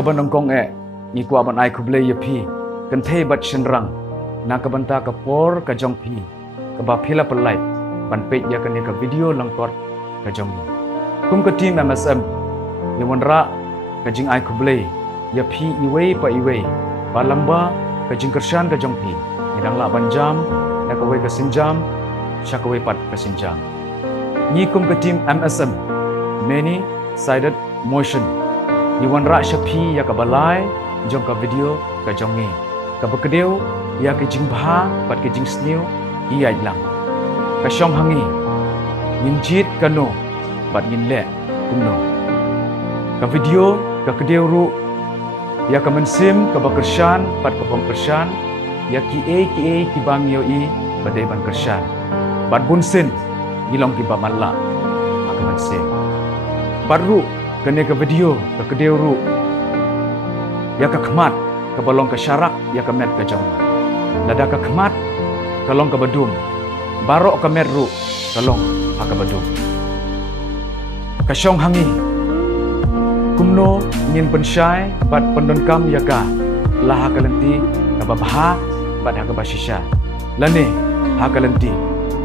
Nakabanongkong ni kwa ban ai kuble yapi kan the bat shenrang nakabanta ka por ka jong pi ka ba phila palai ban pe ya kan ka video langkot ka jong kum ka team MSM ni wanra ka jing ai kuble yapi iwe pa iwe ba lamba ka jing kershan ka jong pi nidang la banjam na ka we ka sinjam sha ka we pat ka sinjam ni kum ka team MSM many sided motion ni wanra shapi ya ka balai jong ka video ka jong ni ka bakdeu ya ka jing bha pat ka jing snew i ai lang ka shom hangi min jit ka no pat ngin le kumno ka video ka kdeu ru ya ka mensim ka bakershan pat ka pemkershan ya ki bang yo i badai ban kershan bat bunsin gilong ki ba malla ka mensim baru kene ka video ka kdeu ru ya ka khmat ka balong ka syarak ya ka met ka jong nada ka khmat ka long ka badum barok ka met ru ka long ka badum ka syong hangi kumno nyin pensyai bat pendonkam ya ka lah ka lenti ka babha bat ha ka basisha lane ha ka lenti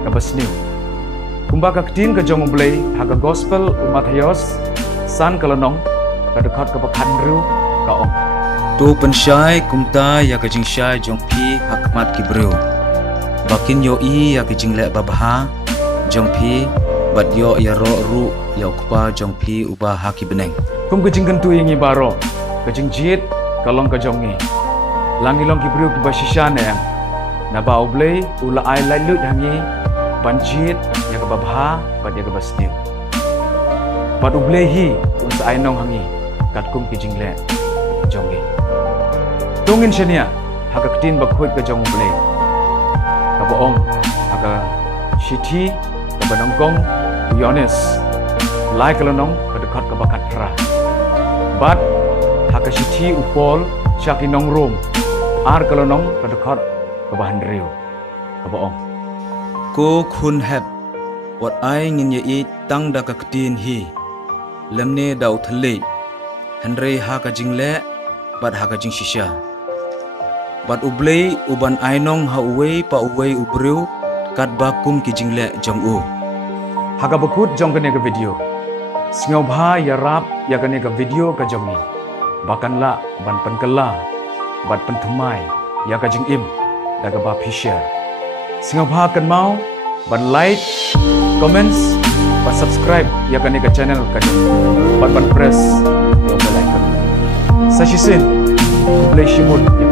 ka basniu kumba ka ktin ka jong blai ha ka gospel umathayos san kalanong ka dekat ka bakhan ru ka ong tu pensyai kumta ya ka jing syai jong pi hakmat ki breu bakin yo i ya ka jing le babha jong pi bat yo ya ro ru ya ukpa jong pi uba ha ki beneng kum ka jing kentu ingi baro ka jing jit kalong ka jong ni langi long ki breu ki basisha ne na ba oblei ula ai lai lut hangi banjit ya ka babha bat ya ka basniu pat oblei hi unsa ai nong hangi kat kum ki jing le jong ni tungin shania haka ktin bakhut ka jong blei ka boong haka shithi ka banongkong yones lai kalonong ka dekat ka bakat ra bat haka shithi upol shaki nong rom ar kalonong ka dekat ka bahan riu ka boong ko khun hep wat ai ngin ye i tang da ka ktin hi lemne dau thale henry haka jingle bat haka jing shisha bat ublei uban ainong ha uwei pa uwei ubreu kat bakum ki jingle jong u haga bakut jong kene ka video singau bha ya rap ya kene ka video ka jong ni bakan la ban pankala bat penthmai ya ka jing im daga ba fisher singau bha kan mau ban like comments ban subscribe ya kene ka channel ka ban press bell icon sashi sin ublei shimut